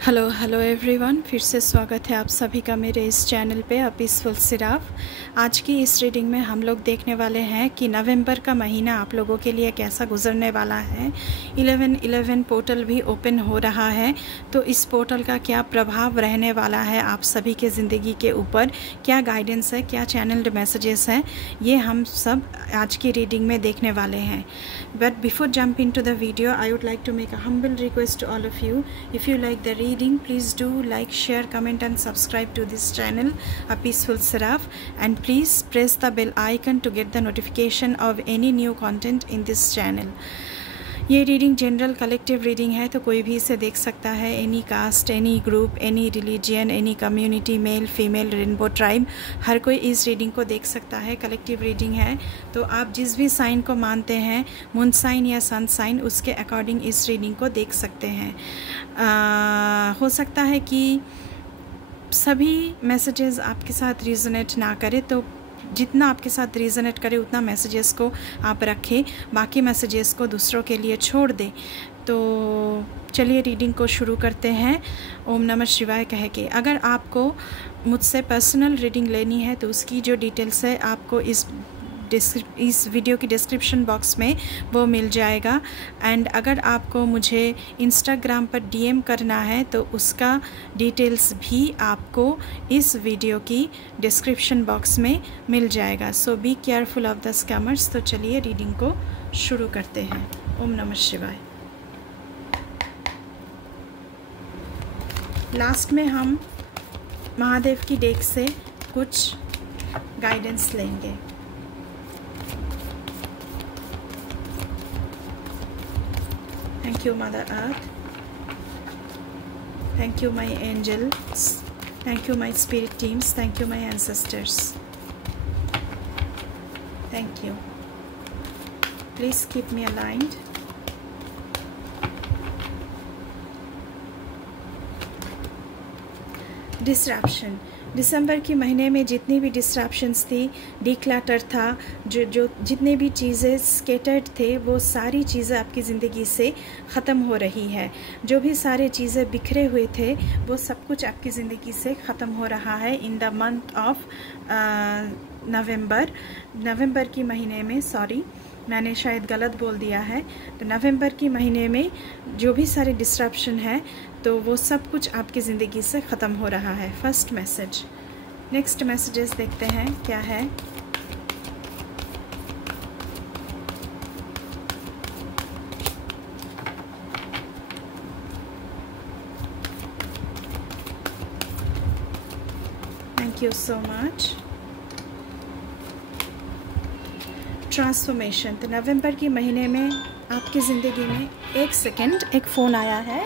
Hello everyone, फिर से स्वागत है आप सभी का मेरे इस चैनल पे पीसफुल सिराफ। आज की इस रीडिंग में हम लोग देखने वाले हैं कि नवंबर का महीना आप लोगों के लिए कैसा गुजरने वाला है। 11/11 पोर्टल भी ओपन हो रहा है, तो इस पोर्टल का क्या प्रभाव रहने वाला है आप सभी के ज़िंदगी के ऊपर, क्या गाइडेंस है, क्या चैनल्ड मैसेजेस हैं, ये हम सब आज की रीडिंग में देखने वाले हैं। But before jump into the video, I would like to make a humble request to all of you, if you like the reading, please do like, share, comment and subscribe to this channel, A Peaceful Seraph, and please press the bell icon to get the notification of any new content in this channel. ये reading general collective reading है, तो कोई भी इसे देख सकता है। Any caste, any group, any religion, any community, male female, rainbow tribe, हर कोई इस रीडिंग को देख सकता है। कलेक्टिव रीडिंग है, तो आप जिस भी साइन को मानते हैं, मून साइन या सन साइन, उसके अकॉर्डिंग इस रीडिंग को देख सकते हैं। हो सकता है कि सभी मैसेजेस आपके साथ रिजोनेट ना करे, तो जितना आपके साथ रिजोनेट करे उतना मैसेजेस को आप रखें, बाकी मैसेजेस को दूसरों के लिए छोड़ दें। तो चलिए रीडिंग को शुरू करते हैं ओम नमः शिवाय कह के। अगर आपको मुझसे पर्सनल रीडिंग लेनी है तो उसकी जो डिटेल्स है आपको इस वीडियो की डिस्क्रिप्शन बॉक्स में वो मिल जाएगा। एंड अगर आपको मुझे इंस्टाग्राम पर डीएम करना है तो उसका डिटेल्स भी आपको इस वीडियो की डिस्क्रिप्शन बॉक्स में मिल जाएगा। So be careful of the scammers. तो चलिए रीडिंग को शुरू करते हैं। ओम नमः शिवाय। लास्ट में हम महादेव की डेक से कुछ गाइडेंस लेंगे। Thank you, Mother Earth. Thank you, my angels. Thank you, my spirit teams. Thank you, my ancestors. Thank you. Please keep me aligned. डिस्ट्रैप्शन। दिसंबर के महीने में जितनी भी डिस्ट्रैप्शंस थी, डिक्लटर था, जो जितने भी चीज़ें स्केटर्ड थे, वो सारी चीज़ें आपकी ज़िंदगी से ख़त्म हो रही है। जो भी सारे चीज़ें बिखरे हुए थे वो सब कुछ आपकी ज़िंदगी से ख़त्म हो रहा है इन द मंथ ऑफ नवंबर की महीने में। सॉरी, मैंने शायद गलत बोल दिया है। तो नवंबर की महीने में जो भी सारे डिस्ट्रप्शन है तो वो सब कुछ आपकी ज़िंदगी से ख़त्म हो रहा है। First message. नेक्स्ट मैसेजेस देखते हैं क्या है। Thank you so much. Transformation. तो नवंबर के महीने में आपकी ज़िंदगी में, एक सेकेंड, एक फ़ोन आया है।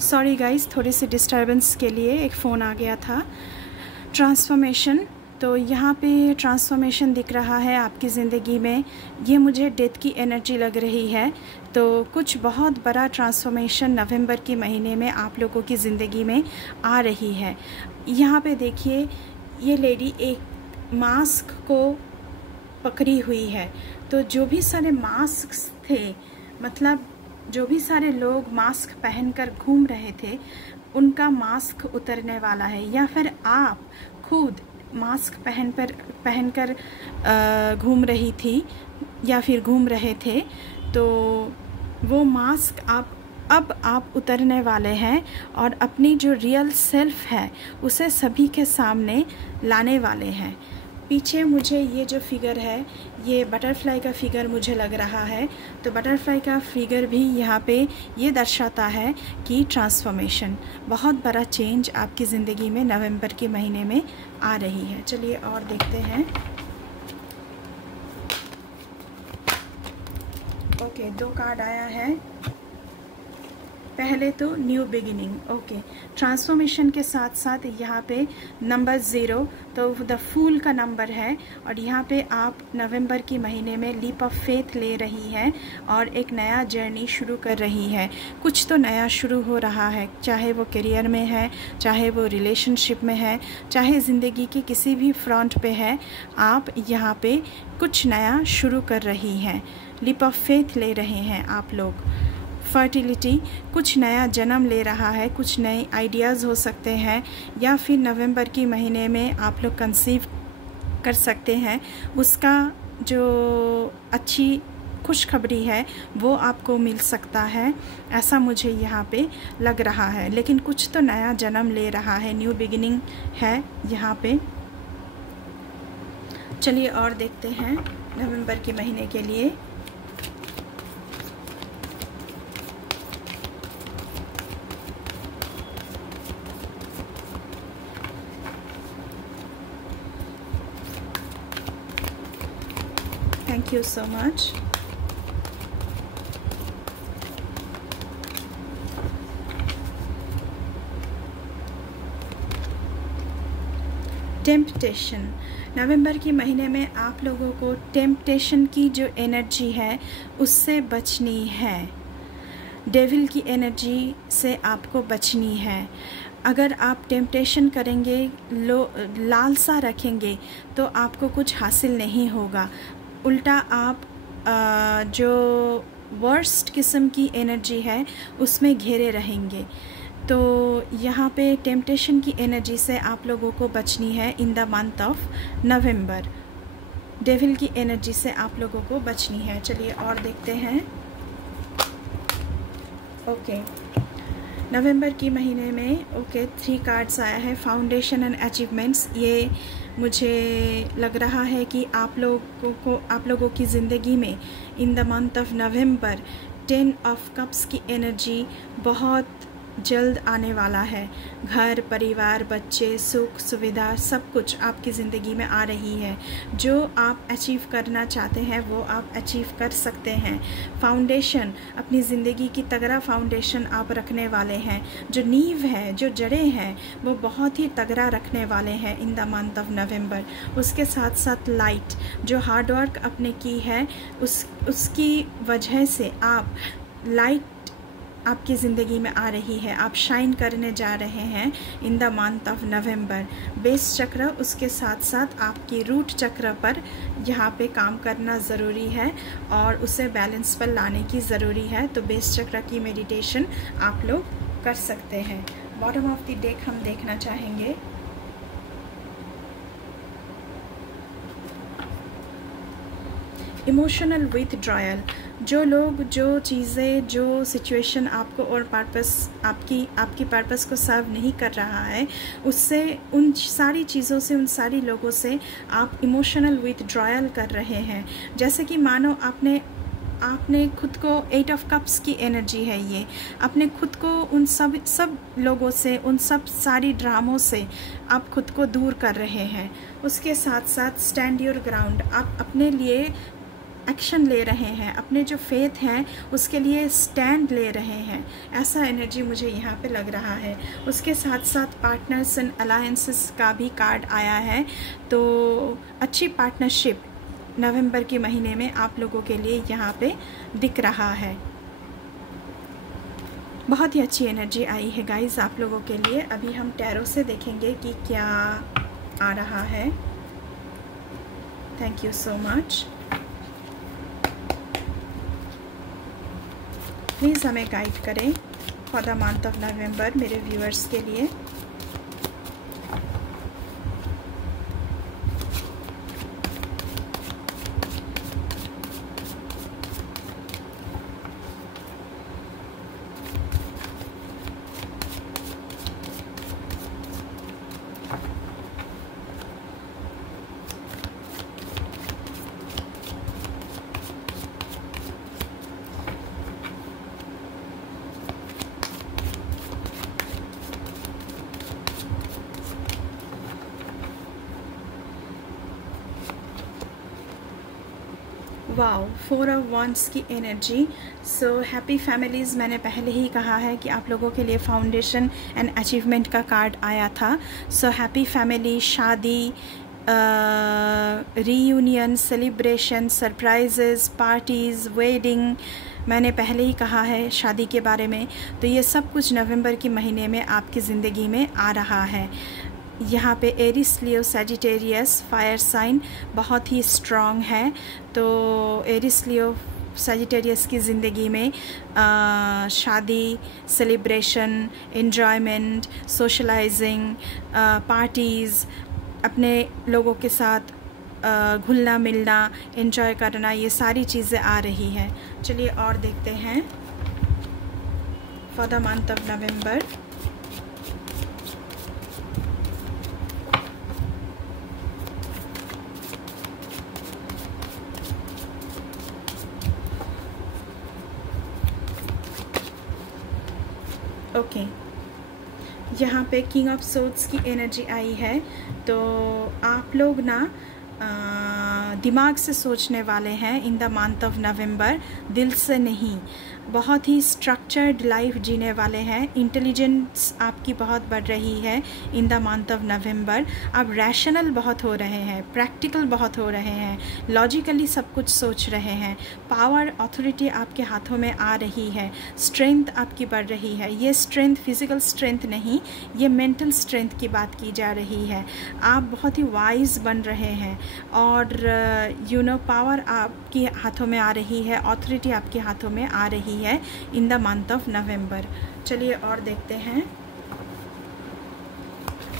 सॉरी गाइस, थोड़ी सी डिस्टर्बेंस के लिए एक फ़ोन आ गया था। ट्रांसफॉर्मेशन। तो यहाँ पे ट्रांसफॉर्मेशन दिख रहा है आपकी ज़िंदगी में। ये मुझे डेथ की एनर्जी लग रही है। तो कुछ बहुत बड़ा ट्रांसफॉर्मेशन नवंबर के महीने में आप लोगों की ज़िंदगी में आ रही है। यहाँ पे देखिए, ये लेडी एक मास्क को पकड़ी हुई है। तो जो भी सारे मास्क थे, मतलब जो भी सारे लोग मास्क पहनकर घूम रहे थे, उनका मास्क उतरने वाला है। या फिर आप खुद मास्क पहनकर घूम रही थी या फिर घूम रहे थे, तो वो मास्क अब आप उतरने वाले हैं और अपनी जो रियल सेल्फ है उसे सभी के सामने लाने वाले हैं। पीछे मुझे ये जो फिगर है, ये बटरफ्लाई का फिगर मुझे लग रहा है। तो बटरफ्लाई का फिगर भी यहाँ पे ये दर्शाता है कि ट्रांसफॉर्मेशन, बहुत बड़ा चेंज आपकी ज़िंदगी में नवंबर के महीने में आ रही है। चलिए और देखते हैं। ओके, 2 कार्ड आया है। पहले तो न्यू बिगिनिंग, ओके। ट्रांसफॉर्मेशन के साथ साथ यहाँ पे नंबर 0 तो द फूल का नंबर है, और यहाँ पे आप नवंबर की महीने में लीप ऑफ फेथ ले रही है और एक नया जर्नी शुरू कर रही है। कुछ तो नया शुरू हो रहा है, चाहे वो करियर में है, चाहे वो रिलेशनशिप में है, चाहे ज़िंदगी के किसी भी फ्रंट पे है, आप यहाँ पे कुछ नया शुरू कर रही हैं। लीप ऑफ फेथ ले रहे हैं आप लोग। फर्टिलिटी, कुछ नया जन्म ले रहा है, कुछ नए आइडियाज़ हो सकते हैं, या फिर नवंबर की महीने में आप लोग कंसीव कर सकते हैं। उसका जो अच्छी खुशखबरी है वो आपको मिल सकता है, ऐसा मुझे यहाँ पे लग रहा है। लेकिन कुछ तो नया जन्म ले रहा है, न्यू बिगिनिंग है यहाँ पे। चलिए और देखते हैं नवंबर के महीने के लिए। Thank you so much. Temptation, नवंबर के महीने में आप लोगों को टेम्पटेशन की जो एनर्जी है उससे बचनी है। डेविल की एनर्जी से आपको बचनी है। अगर आप टेम्पटेशन करेंगे, लालसा रखेंगे, तो आपको कुछ हासिल नहीं होगा। उल्टा आप जो वर्स्ट किस्म की एनर्जी है उसमें घेरे रहेंगे। तो यहाँ पे टेम्पटेशन की एनर्जी से आप लोगों को बचनी है इन the month of November. Devil की एनर्जी से आप लोगों को बचनी है। चलिए और देखते हैं। ओके, नवंबर की महीने में 3 कार्ड्स आया है, फाउंडेशन एंड अचीवमेंट्स। ये मुझे लग रहा है कि आप लोगों की ज़िंदगी में इन the month of November 10 of cups की एनर्जी बहुत जल्द आने वाला है। घर, परिवार, बच्चे, सुख सुविधा सब कुछ आपकी ज़िंदगी में आ रही है। जो आप अचीव करना चाहते हैं वो आप अचीव कर सकते हैं। फाउंडेशन, अपनी ज़िंदगी की तगड़ा फाउंडेशन आप रखने वाले हैं। जो नींव है, जो जड़ें हैं, वो बहुत ही तगड़ा रखने वाले हैं इन द मंथ ऑफ नवंबर। उसके साथ साथ लाइट, जो हार्डवर्क आपने की है उसकी वजह से आप लाइट आपकी ज़िंदगी में आ रही है। आप शाइन करने जा रहे हैं in the month of November. Base चक्र, उसके साथ साथ आपकी रूट चक्र पर यहाँ पे काम करना ज़रूरी है और उसे बैलेंस पर लाने की ज़रूरी है। तो बेस चक्र की मेडिटेशन आप लोग कर सकते हैं। बॉटम ऑफ द डेक हम देखना चाहेंगे। इमोशनल विथड्रॉयल, जो लोग, जो चीज़ें, जो सिचुएशन आपको और पर्पस आपकी पर्पस को सर्व नहीं कर रहा है, उससे, उन सारी चीज़ों से, उन सारी लोगों से आप इमोशनल विथड्रॉयल कर रहे हैं। जैसे कि मानो आपने खुद को 8 ऑफ कप्स की एनर्जी है ये, अपने खुद को उन सब लोगों से, उन सब सारी ड्रामों से आप खुद को दूर कर रहे हैं। उसके साथ साथ स्टैंड योर ग्राउंड, आप अपने लिए एक्शन ले रहे हैं, अपने जो फेथ हैं उसके लिए स्टैंड ले रहे हैं। ऐसा एनर्जी मुझे यहाँ पे लग रहा है। उसके साथ साथ पार्टनर्स एंड अलायंसेस का भी कार्ड आया है। तो अच्छी पार्टनरशिप नवंबर के महीने में आप लोगों के लिए यहाँ पे दिख रहा है। बहुत ही अच्छी एनर्जी आई है गाइस आप लोगों के लिए। अभी हम टैरो से देखेंगे कि क्या आ रहा है। Thank you so much. Please हमें गाइड करें फॉर द मंथ ऑफ नवंबर मेरे व्यूअर्स के लिए। वाओ, 4 ऑफ वॉन्ड्स की एनर्जी। सो हैप्पी फैमिलीज़, मैंने पहले ही कहा है कि आप लोगों के लिए फाउंडेशन एंड अचीवमेंट का कार्ड आया था। सो हैप्पी फैमिली, शादी, reunion, celebration, surprises, parties, wedding, मैंने पहले ही कहा है शादी के बारे में। तो ये सब कुछ नवंबर के महीने में आपकी ज़िंदगी में आ रहा है। यहाँ पे एरिस, लियो, सजिटेरियस, फायर साइन बहुत ही स्ट्रॉन्ग है। तो एरिस, लियो, सजिटेरियस की ज़िंदगी में शादी, सेलिब्रेशन, एन्जॉयमेंट, सोशलाइजिंग, पार्टीज़, अपने लोगों के साथ घुलना मिलना, एंजॉय करना, ये सारी चीज़ें आ रही है। चलिए और देखते हैं for the month of November. Okay, यहाँ पे किंग ऑफ सोर्ड्स की एनर्जी आई है। तो आप लोग ना दिमाग से सोचने वाले हैं इन द मंथ ऑफ नवंबर, दिल से नहीं। बहुत ही स्ट्रक्चर्ड लाइफ जीने वाले हैं। इंटेलिजेंस आपकी बहुत बढ़ रही है इन द मंथ ऑफ नवंबर। आप रैशनल बहुत हो रहे हैं, प्रैक्टिकल बहुत हो रहे हैं, लॉजिकली सब कुछ सोच रहे हैं। पावर, अथॉरिटी आपके हाथों में आ रही है। स्ट्रेंथ आपकी बढ़ रही है। ये स्ट्रेंथ फिजिकल स्ट्रेंथ नहीं, ये मेंटल स्ट्रेंथ की बात की जा रही है। आप बहुत ही वाइज बन रहे हैं और पावर आपके हाथों में आ रही है, अथॉरिटी आपके हाथों में आ रही है इन द मंथ ऑफ नवंबर। चलिए और देखते हैं।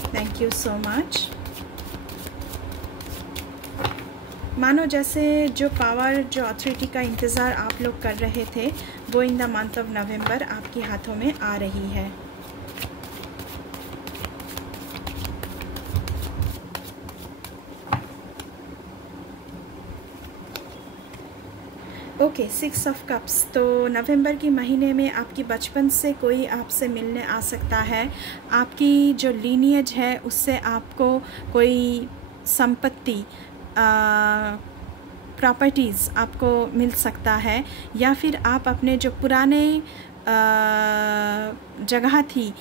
Thank you so much. मानो जैसे जो पावर, जो अथॉरिटी का इंतज़ार आप लोग कर रहे थे, वो इन द मंथ ऑफ नवंबर आपके हाथों में आ रही है। Okay, 6 of cups. तो नवंबर के महीने में आपकी बचपन से कोई आपसे मिलने आ सकता है। आपकी जो लीनियज है उससे आपको कोई संपत्ति, प्रॉपर्टीज़ आपको मिल सकता है, या फिर आप अपने जो पुराने जगह थी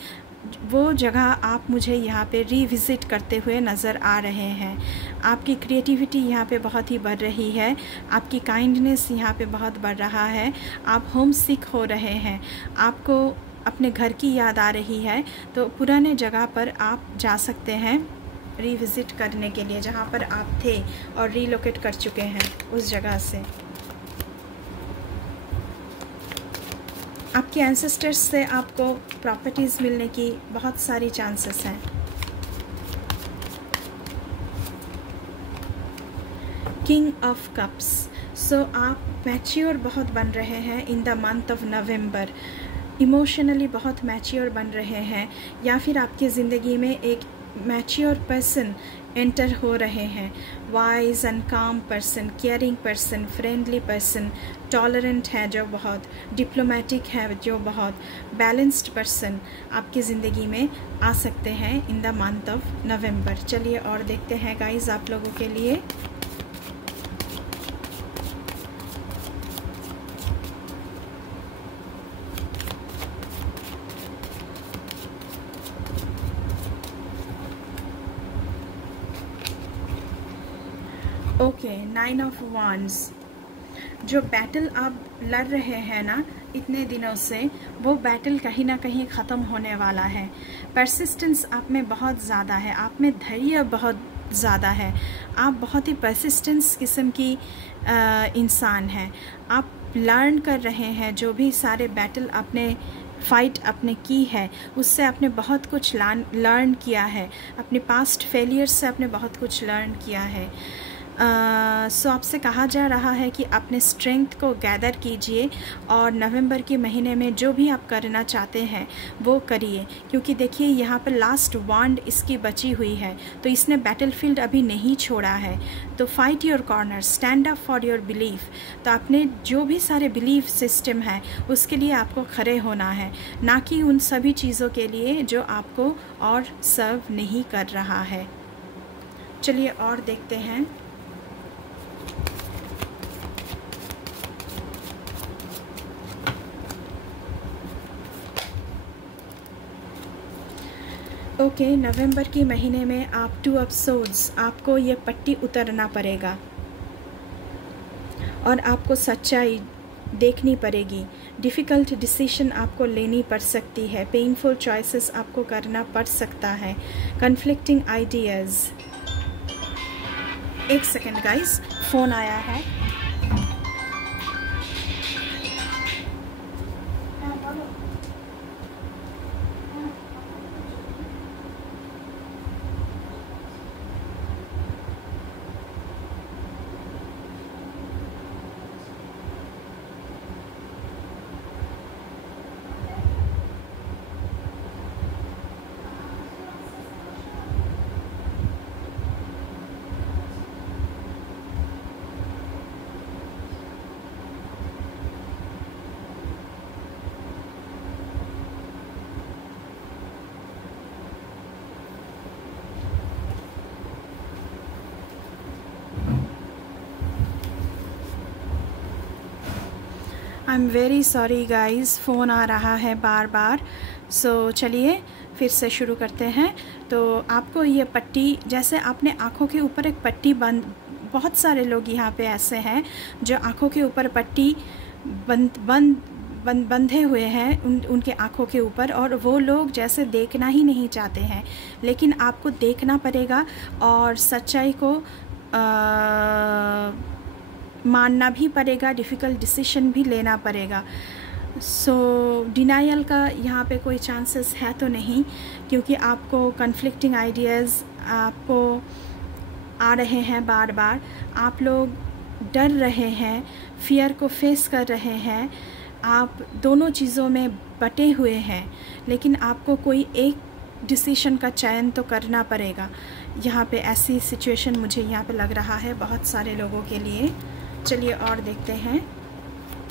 वो जगह आप मुझे यहाँ पे रिविज़िट करते हुए नज़र आ रहे हैं। आपकी क्रिएटिविटी यहाँ पे बहुत ही बढ़ रही है। आपकी काइंडनेस यहाँ पे बहुत बढ़ रहा है। आप होम सिक हो रहे हैं, आपको अपने घर की याद आ रही है। तो पुराने जगह पर आप जा सकते हैं रिविज़िट करने के लिए, जहाँ पर आप थे और रीलोकेट कर चुके हैं उस जगह से। आपके एंसेस्टर्स से आपको प्रॉपर्टीज़ मिलने की बहुत सारी चांसेस हैं। King of cups. सो आप मैच्योर बहुत बन रहे हैं in the month of November. Emotionally बहुत मैच्योर बन रहे हैं, या फिर आपकी ज़िंदगी में एक मैच्योर पर्सन एंटर हो रहे हैं। वाइज एंड काम person, caring person, friendly person, tolerant है जो बहुत, डिप्लोमेटिक है जो बहुत, बैलेंस्ड पर्सन आपकी ज़िंदगी में आ सकते हैं इन द मंथ ऑफ नवंबर। चलिए और देखते हैं गाइस आप लोगों के लिए। Okay, 9 of wands. जो बैटल आप लड़ रहे हैं ना इतने दिनों से, वो बैटल कहीं ना कहीं ख़त्म होने वाला है। परसिस्टेंस आप में बहुत ज़्यादा है, आप में धैर्य बहुत ज़्यादा है। आप बहुत ही परसिस्टेंस किस्म की इंसान हैं। आप लर्न कर रहे हैं जो भी सारे बैटल अपने फाइट आपने की है, उससे आपने बहुत कुछ लर्न किया है। अपने पास्ट फेलियर्स से आपने बहुत कुछ लर्न किया है। सो आपसे कहा जा रहा है कि अपने स्ट्रेंथ को गैदर कीजिए और नवंबर के महीने में जो भी आप करना चाहते हैं वो करिए, क्योंकि देखिए यहाँ पर लास्ट वांड इसकी बची हुई है, तो इसने बैटलफील्ड अभी नहीं छोड़ा है। तो fight your corner, stand up for your belief. तो आपने जो भी सारे बिलीफ सिस्टम है उसके लिए आपको खड़े होना है, ना कि उन सभी चीज़ों के लिए जो आपको और सर्व नहीं कर रहा है। चलिए और देखते हैं। ओके, नवंबर के महीने में आप 2 ऑफ सोर्ड्स, आपको ये पट्टी उतरना पड़ेगा और आपको सच्चाई देखनी पड़ेगी। डिफ़िकल्ट डिसीजन आपको लेनी पड़ सकती है, पेनफुल चॉइसेस आपको करना पड़ सकता है, कन्फ्लिक्टिंग आइडियाज़। एक सेकेंड गाइस, फ़ोन आया है। I am very sorry guys, phone आ रहा है बार बार। सो चलिए फिर से शुरू करते हैं। तो आपको ये पट्टी, जैसे आपने आँखों के ऊपर एक पट्टी बहुत सारे लोग यहाँ पे ऐसे हैं जो आँखों के ऊपर पट्टी बंधे हुए हैं उनके आँखों के ऊपर, और वो लोग जैसे देखना ही नहीं चाहते हैं, लेकिन आपको देखना पड़ेगा और सच्चाई को मानना भी पड़ेगा, डिफ़िकल्ट डिसीजन भी लेना पड़ेगा। सो डिनाइल का यहाँ पे कोई चांसेस है तो नहीं, क्योंकि आपको कन्फ्लिक्टिंग आइडियाज़ आपको आ रहे हैं बार बार, आप लोग डर रहे हैं, फियर को फेस कर रहे हैं, आप दोनों चीज़ों में बटे हुए हैं, लेकिन आपको कोई एक डिसीजन का चयन तो करना पड़ेगा। यहाँ पे ऐसी सिचुएशन मुझे यहाँ पे लग रहा है बहुत सारे लोगों के लिए। चलिए और देखते हैं।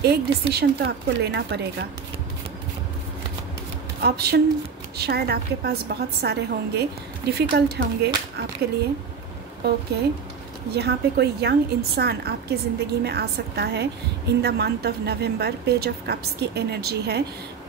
एक डिसीजन तो आपको लेना पड़ेगा। ऑप्शन शायद आपके पास बहुत सारे होंगे, डिफ़िकल्ट होंगे आपके लिए। ओके, यहाँ पे कोई यंग इंसान आपकी ज़िंदगी में आ सकता है इन the month of November. Page of cups की एनर्जी है,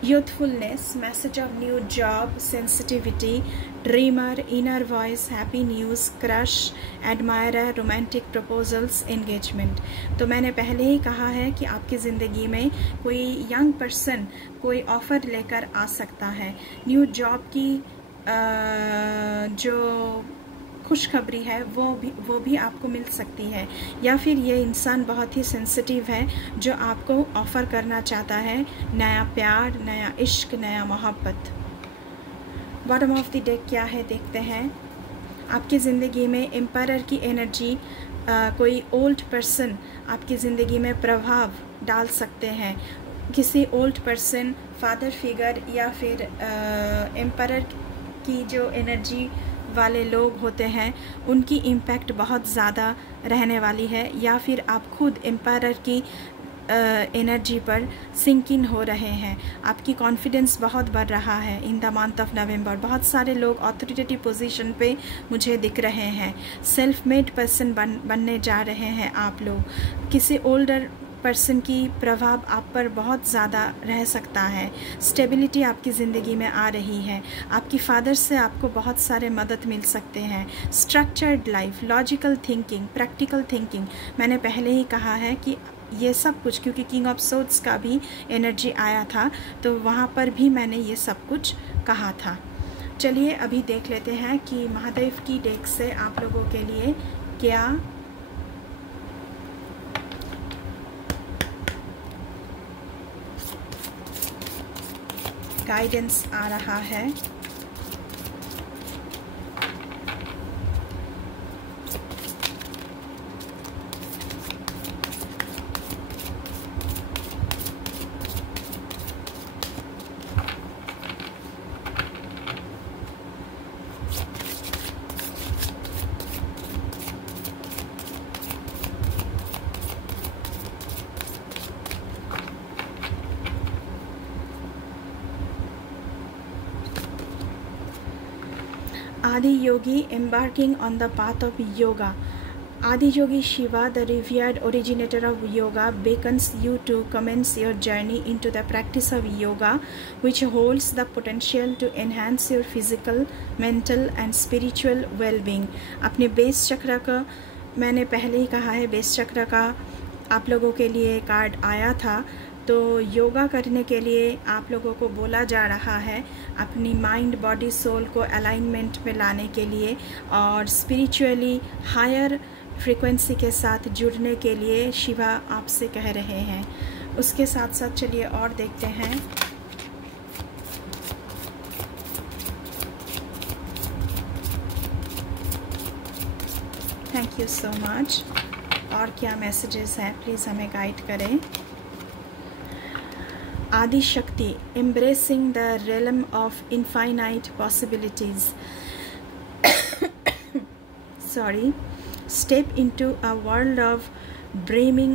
youthfulness, message of new job, sensitivity, dreamer, inner voice, happy news, crush, admirer, romantic proposals, engagement. तो मैंने पहले ही कहा है कि आपकी ज़िंदगी में कोई यंग पर्सन कोई ऑफ़र लेकर आ सकता है। न्यू जॉब की जो खुशखबरी है वो भी आपको मिल सकती है, या फिर ये इंसान बहुत ही सेंसिटिव है जो आपको ऑफ़र करना चाहता है नया प्यार, नया इश्क, नया मोहब्बत। बॉटम ऑफ द डेक क्या है देखते हैं। आपकी ज़िंदगी में एम्पायर की एनर्जी, कोई ओल्ड पर्सन आपकी ज़िंदगी में प्रभाव डाल सकते हैं। किसी ओल्ड पर्सन, फादर फिगर, या फिर एम्पायर की जो एनर्जी वाले लोग होते हैं उनकी इम्पैक्ट बहुत ज़्यादा रहने वाली है, या फिर आप खुद एम्पायर की एनर्जी पर सिंक इन हो रहे हैं। आपकी कॉन्फिडेंस बहुत बढ़ रहा है इन द मंथ ऑफ नवंबर। बहुत सारे लोग ऑथोरिटेटिव पोजीशन पे मुझे दिख रहे हैं। सेल्फ मेड पर्सन बनने जा रहे हैं आप लोग। किसी ओल्डर पर्सन की प्रभाव आप पर बहुत ज़्यादा रह सकता है। स्टेबिलिटी आपकी ज़िंदगी में आ रही है। आपकी फादर से आपको बहुत सारे मदद मिल सकते हैं। Structured life, logical thinking, practical thinking, मैंने पहले ही कहा है कि ये सब कुछ, क्योंकि किंग ऑफ सोर्ड्स का भी एनर्जी आया था तो वहाँ पर भी मैंने ये सब कुछ कहा था। चलिए अभी देख लेते हैं कि महादेव की डेक से आप लोगों के लिए क्या गाइडेंस आ रहा है। Adiyogi embarking on the path of yoga. Adiyogi Shiva, the revered originator of yoga, beckons you to commence your journey into the practice of yoga, which holds the potential to enhance your physical, mental and spiritual well-being. अपने base चक्र का मैंने पहले ही कहा है, base चक्र का आप लोगों के लिए कार्ड आया था। तो योगा करने के लिए आप लोगों को बोला जा रहा है अपनी माइंड, बॉडी, सोल को अलाइनमेंट में लाने के लिए और स्पिरिचुअली हायर फ्रीक्वेंसी के साथ जुड़ने के लिए शिवा आपसे कह रहे हैं। उसके साथ साथ चलिए और देखते हैं। Thank you so much. और क्या मैसेजेस हैं, प्लीज़ हमें गाइड करें। आदि शक्ति, embracing the realm of infinite possibilities. Sorry. Step into a world brimming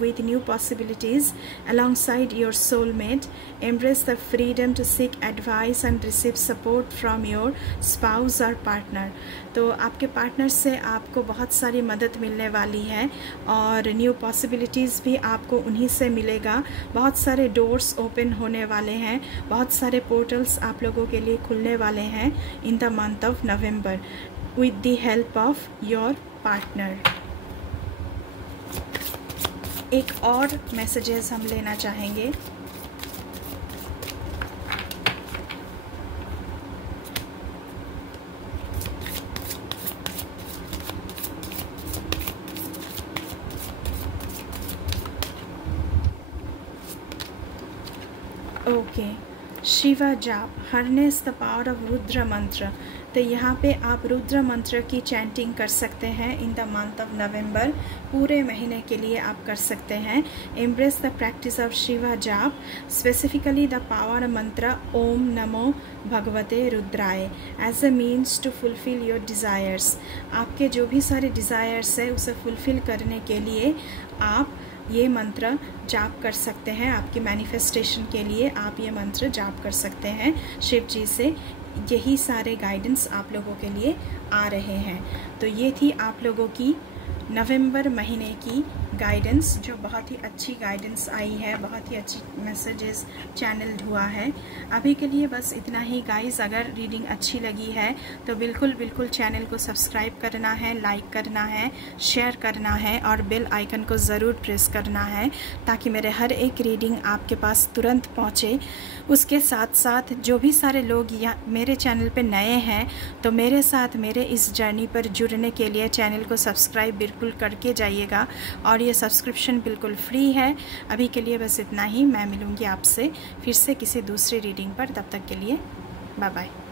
with new possibilities alongside your soulmate. Embrace the freedom to seek advice and receive support from your spouse or partner. तो आपके partner से आपको बहुत सारी मदद मिलने वाली है और न्यू पॉसिबिलिटीज़ भी आपको उन्हीं से मिलेगा। बहुत सारे डोर्स ओपन होने वाले हैं, बहुत सारे पोर्टल्स आप लोगों के लिए खुलने वाले हैं in the month of November with the help of your partner. एक और मैसेजेस हम लेना चाहेंगे। ओके, शिवा जाप, harness the power of Rudra मंत्र। तो यहाँ पे आप रुद्र मंत्र की चैंटिंग कर सकते हैं in the month of November. पूरे महीने के लिए आप कर सकते हैं। Embrace the practice of Shiva जाप, specifically the power mantra Om नमो भगवते रुद्राय as a means to fulfil your desires. आपके जो भी सारे डिज़ायर्स है उसे फुलफिल करने के लिए आप ये मंत्र जाप कर सकते हैं। आपकी मैनिफेस्टेशन के लिए आप ये मंत्र जाप कर सकते हैं शिव जी से। यही सारे गाइडेंस आप लोगों के लिए आ रहे हैं। तो ये थी आप लोगों की नवंबर महीने की गाइडेंस, जो बहुत ही अच्छी गाइडेंस आई है, बहुत ही अच्छी मैसेजेस चैनल्ड हुआ है। अभी के लिए बस इतना ही गाइस। अगर रीडिंग अच्छी लगी है तो बिल्कुल चैनल को सब्सक्राइब करना है, लाइक करना है, शेयर करना है और बेल आइकन को ज़रूर प्रेस करना है ताकि मेरे हर एक रीडिंग आपके पास तुरंत पहुँचे। उसके साथ साथ जो भी सारे लोग यहाँ मेरे चैनल पे नए हैं तो मेरे साथ मेरे इस जर्नी पर जुड़ने के लिए चैनल को सब्सक्राइब बिल्कुल करके जाइएगा और ये सब्सक्रिप्शन बिल्कुल फ्री है। अभी के लिए बस इतना ही। मैं मिलूँगी आपसे फिर से किसी दूसरी रीडिंग पर। तब तक के लिए बाय बाय।